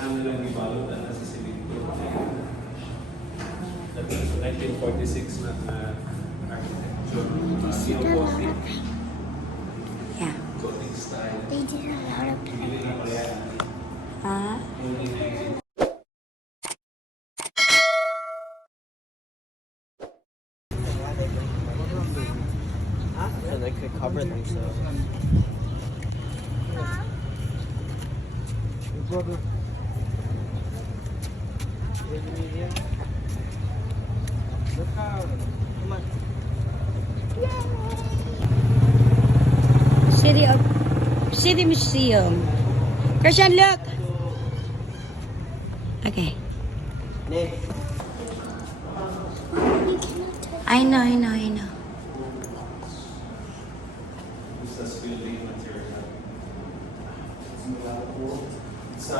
ano lang ibalot na sa simento. That's 1946 na architecture. Neo-Gothic. Yeah. Gothic style. They did a lot of Hindi na kaya. Only 19. And they could cover themselves. Brother. Look out. Come on. City Museum. Christian, look. Okay. Nick. I know. This is building material. It's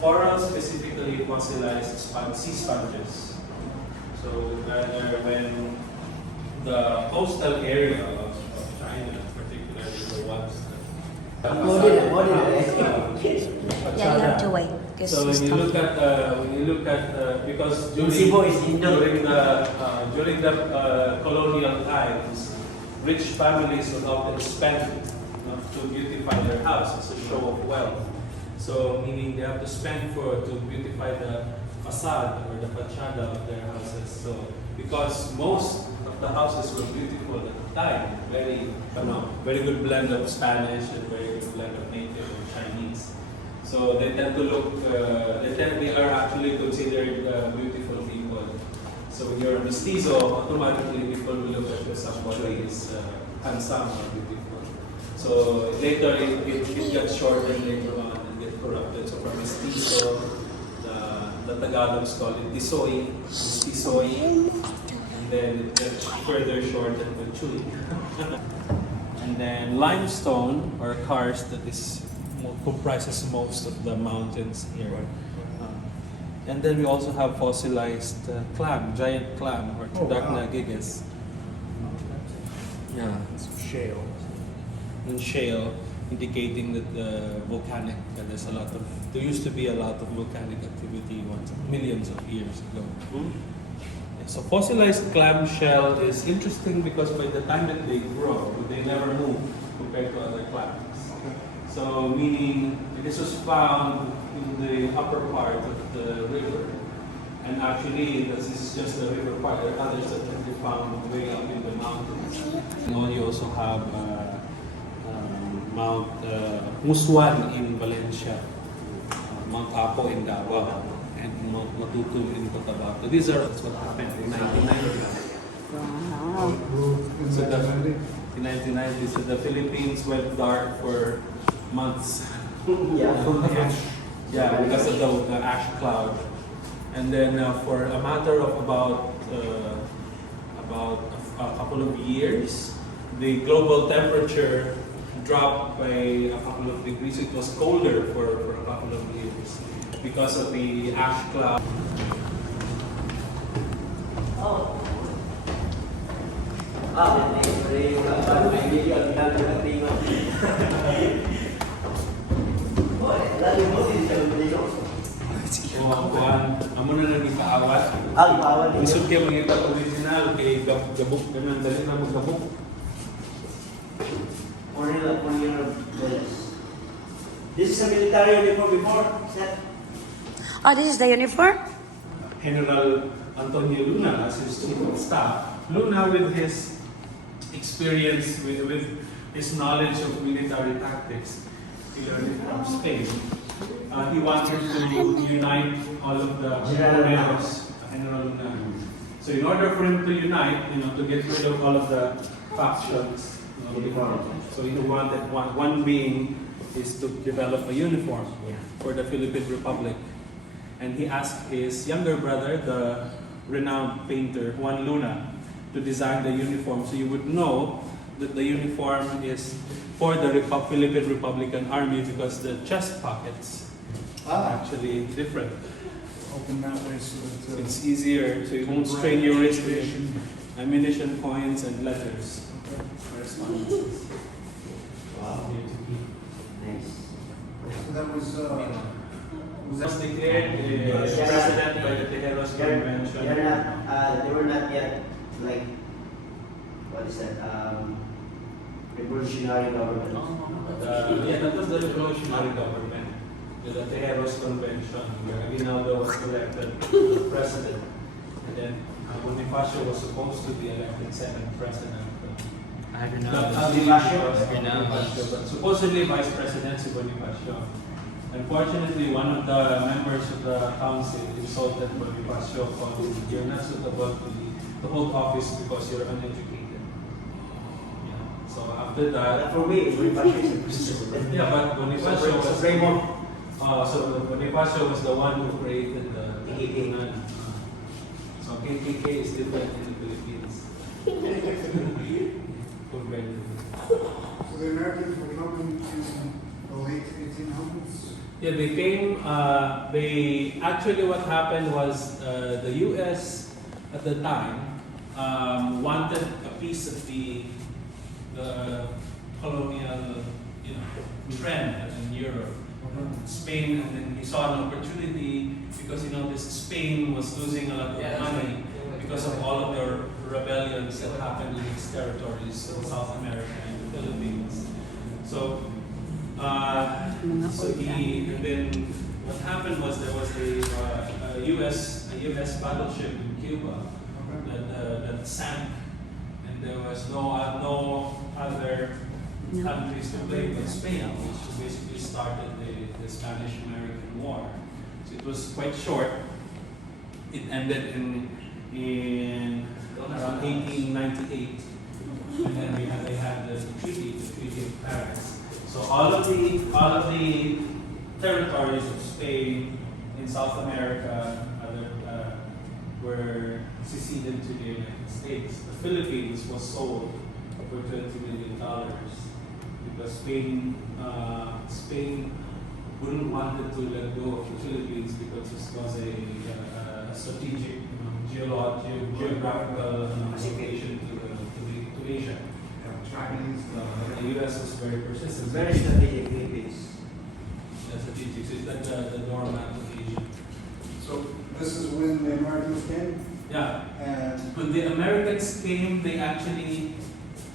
coral, specifically fossilized sea sponges. So when the coastal area of China, particularly the ones that Yeah, you have to wait. So when you look at because during the colonial times, rich families would often spend to beautify their house as a show of wealth. So meaning they have to spend to beautify the facade or the fachada of their houses. So because most of the houses were beautiful at the time, very good blend of Spanish and very good blend of native and Chinese. So they tend to look, they are actually considered beautiful people. So when you're a mestizo, automatically people will look at you as somebody is handsome or beautiful. So later it gets shortened later on and get corrupted. So from mestizo, the Tagalogs call it tisoy, mestizoy, and then it gets further shortened to chuy. And then limestone or karst that comprises most of the mountains here. And then we also have fossilized clam, giant clam, or Tudacna gigas. Yeah, It's shale. in shale, indicating that there used to be a lot of volcanic activity once, millions of years ago. Yeah, so fossilized clam shell is interesting because by the time that they grow, they never move compared to other clams. So meaning this was found in the upper part of the river, and actually this is just the river part. There are others that can be found way up in the mountains. And you also have Mount Muswan in Valencia, Mount Apo in Davao, and Mount Matutum in Cotabato. That's what happened in 1990. Wow. So in 1990, so the Philippines went dark for months. Yeah, because of the ash cloud. And then for a matter of about a couple of years, the global temperature dropped by a couple of degrees. It was colder for a couple of years because of the ash cloud. Amo na lang ipaawat. Ipaawat. Isod kayo mangita original kay gabok ganun dali na magabok. This is a military uniform before, sir. Oh, this is the uniform? General Antonio Luna as his chief of staff. Luna, with his experience, with his knowledge of military tactics, he learned it from Spain. He wanted to unite all of the generals, General Luna. So in order for him to unite, to get rid of all of the factions, so he wanted one being is to develop a uniform for the Philippine Republic. And he asked his younger brother, the renowned painter Juan Luna, to design the uniform. So you would know that the uniform is for the Philippine Republican Army because the chest pockets are actually different. Open that way so that It's easier, so you won't strain your wrist with ammunition points and letters. Wow. Nice. So that was was declared president by the Tejeros Convention. They were not yet like, what is that? Revolutionary government. That was the revolutionary government. The Tejeros Convention, where Aguinaldo was elected president. And then Bonifacio was supposed to be elected second president. Bonifacio, but supposedly vice president si Bonifacio. Unfortunately, one of the members of the council insulted Bonifacio, calling him, "You're not suitable to hold office because you're uneducated." Yeah. So after that, For me, Bonifacio is the president. yeah, but Bonifacio was Supremo. so Bonifacio was the one who created the KKK. So KKK is different in the Philippines. So the Americans were coming in the late 1800s? Yeah, they came. They actually, what happened was the U.S. at the time wanted a piece of the colonial, trend in Europe, Spain, and then he saw an opportunity because this Spain was losing a lot of money because of all of their rebellions that happened in its territories in South America and the Philippines. So. And then what happened was there was a U.S. battleship in Cuba that sank, and there was no other countries to blame but Spain, which basically started the Spanish-American War. So it was quite short. It ended in around 1898, and then they had the Treaty of Paris. So all of the territories of Spain in South America were seceded to the United States. The Philippines was sold for $20 million because Spain wouldn't wanted to let go of the Philippines because this was a strategic geographical location to Asia. The U.S. was very persistent. Very strategic Philippines. Strategic. So it's like the doormat of Asia. So this is when the Americans came? Yeah. And When the Americans came, they actually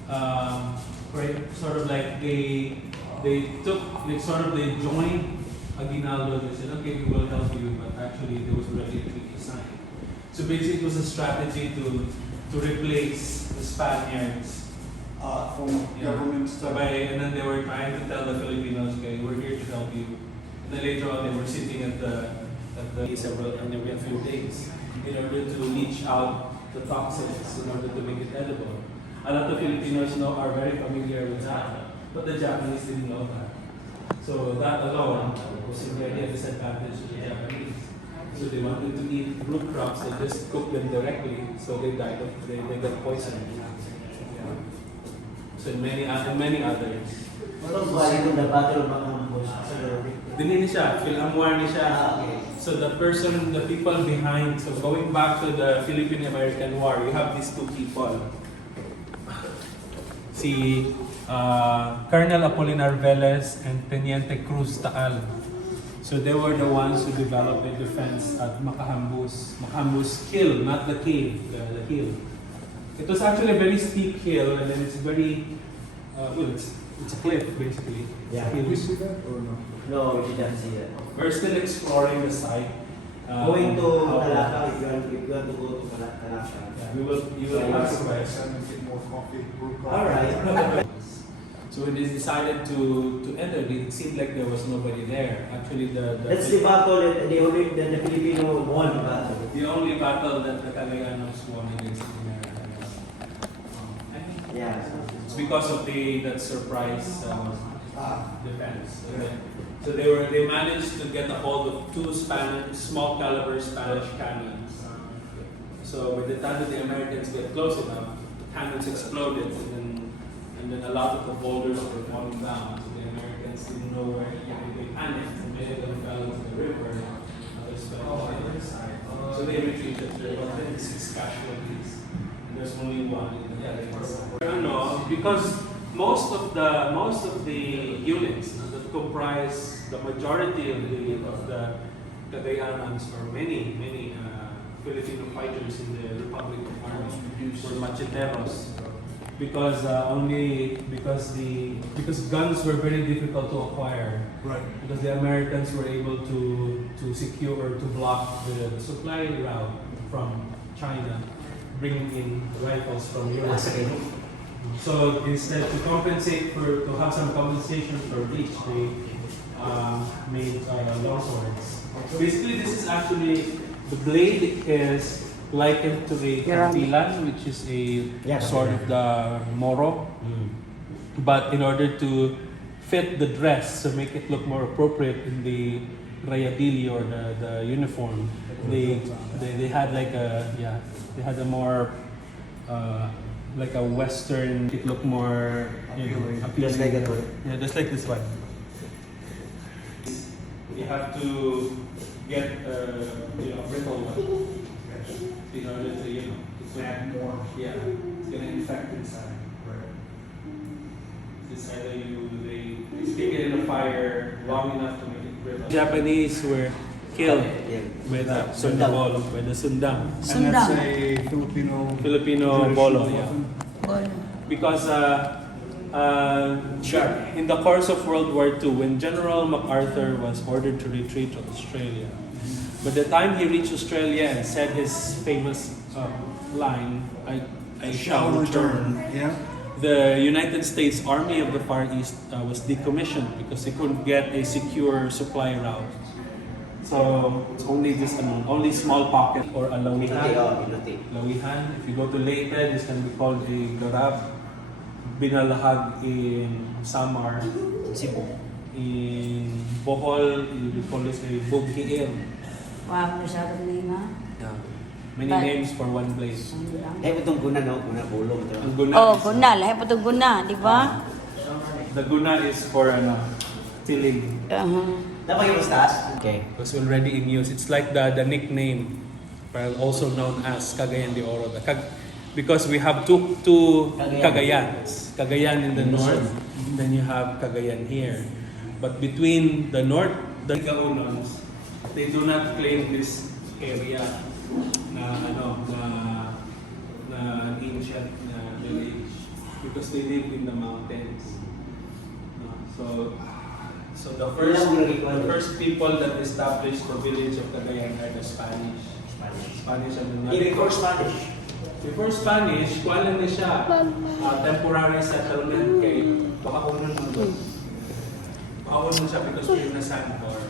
sort of like they joined Aguinaldo. They said, "Okay, we will help you," but actually there was already a treaty signed. So basically, it was a strategy to replace the Spaniards. from government So stuff. and then they were trying to tell the Filipinos, "Okay, we're here to help you." And then later on, they were sitting at the a few days in order to leach out the toxins in order to make it edible. A lot of Filipinos are very familiar with that, but the Japanese didn't know that. So that alone was already a disadvantage to the Japanese. So they wanted to eat root crops, they just cooked them directly, so they died they got poisoned. Yeah. So many others. Ito balik kung the battle of Macambos. Dinini siya, Philamuar ni siya. Okay. So the people behind, so going back to the Philippine-American War, you have these two people. Si Colonel Apolinar Velez and Teniente Cruz Taal. So they were the ones who developed the defense at Macambos. Macambos hill, not the cave, the hill. It was actually a very steep hill, and then it's very, it's a cliff basically. Yeah. Did we see that or no? No, we didn't see that. We're still exploring the site. Going to how- Malacca, if you want to go to Malacca. Yeah, you will Yeah, ask so questions. and get more coffee, brew coffee. All right. So when they decided to enter, it seemed like there was nobody there. Actually, That's the battle that the Filipino won the battle. the only battle that the Cagayanos won against the Americans. Yeah. It's because of that surprise defense. So they managed to get a hold of two small caliber Spanish cannons. So by the time that the Americans get close enough, the cannons exploded, and then a lot of the boulders were falling down. So the Americans didn't know where they panicked, and many of them fell into the river. Others fell on the other side. So they retreated. There were 6 casualties, and there's only one in the side. No, because most of the units that comprise the majority of the Cagayanans or many Filipino fighters in the Republic of Army were macheteros because because guns were very difficult to acquire. Right. Because the Americans were able to secure or to block the supply route from China, bringing in rifles from Europe. So instead to compensate to have some compensation for each, they made long swords. Basically, this is actually the blade is likened to a kantilan, which is a sort of the moro. But in order to fit the dress, to make it look more appropriate in the rayadili or the uniform, they had like they had a more like a western. It looked more appealing. Just like that one. Yeah, just like this one. You have to get a brittle one in order to Add more. Yeah, it's gonna infect inside. It's either they stick it in the fire long enough to make it brittle. Japanese were killed by the bolo, by the sundang. And that's a Filipino bolo, traditional yeah. weapon. Because in the course of World War II, when General MacArthur was ordered to retreat to Australia, by the time he reached Australia and said his famous line, I shall return, Yeah. the United States Army of the Far East was decommissioned because they couldn't get a secure supply route. So it's only just only small pocket or a lawihan. Lawihan. If you go to Leyte, this can be called a garab. Binalahag in Samar. Cebu. In Bohol, we call this a bughiil. Wow, masyadong name ha? Many names for one place. Itong guna, no? Guna, bulong. Ang guna Oh, is, guna. Lahat po itong guna, di ba? the guna is for tiling. Dapat yung ustaas? Okay. Was already in use. It's like the nickname, also known as Cagayan de Oro. Because we have two Cagayans. Cagayan in the north, then you have Cagayan here. But between the north, the Gaonons, they do not claim this area na ancient village because they live in the mountains. So the first people that established the village of Cagayan are the Spanish. Spanish and the Before Spanish. Before Spanish, kuha lang na siya temporary settlement kay Pakaunan mo doon. Pakaunan siya because we're in the Sangkor.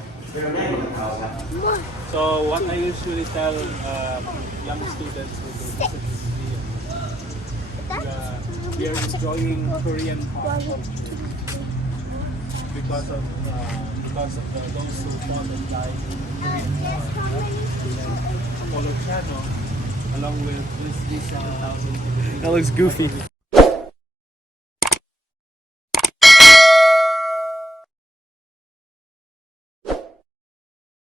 So what I usually tell young students who visit this museum, we are destroying Korean pop culture because of those who fought and died in the Korean War. And Apollo Channel, along with this 7,000 That looks goofy.